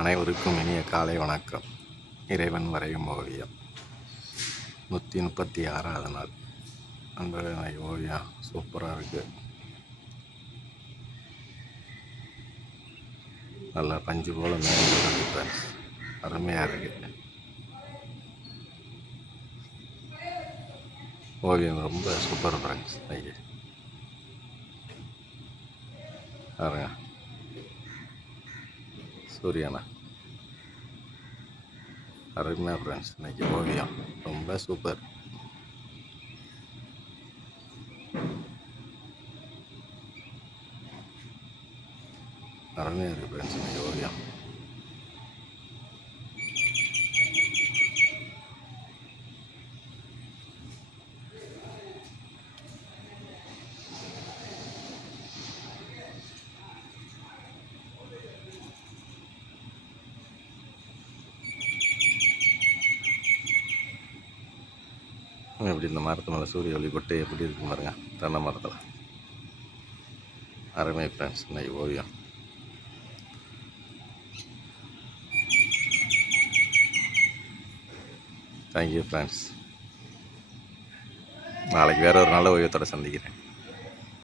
அனைவருக்கும் இனிய காலை வணக்கம். இறைவன் வரையும் ஓவியம் 136வது நாள். நண்பர்களே, ஓவியம் சூப்பராக இருக்குது. நல்லா பஞ்சு போல் மேலே ஃப்ரெண்ட்ஸ், அருமையாக இருக்குது. ஓவியம் ரொம்ப சூப்பர் ஃப்ரெண்ட்ஸ். பாருங்க, சூரியனா அருமையாக ஃப்ரெண்ட்ஸ். இன்றைக்கி ஓவியம் ரொம்ப சூப்பர். அருமையாக இருக்குது ஃப்ரெண்ட்ஸ் இன்றைக்கி ஓவியம். எப்படி இந்த மரத்து மேலே சூரிய ஒளி கொட்டை எப்படி இருக்கு பாருங்க, தென்னை மரத்தில். அருமை ஃப்ரெண்ட்ஸ் இன்னைக்கு ஓவியம். Thank you friends. நாளைக்கு வேறு ஒரு நல்ல ஓவியத்தோடு சந்திக்கிறேன்.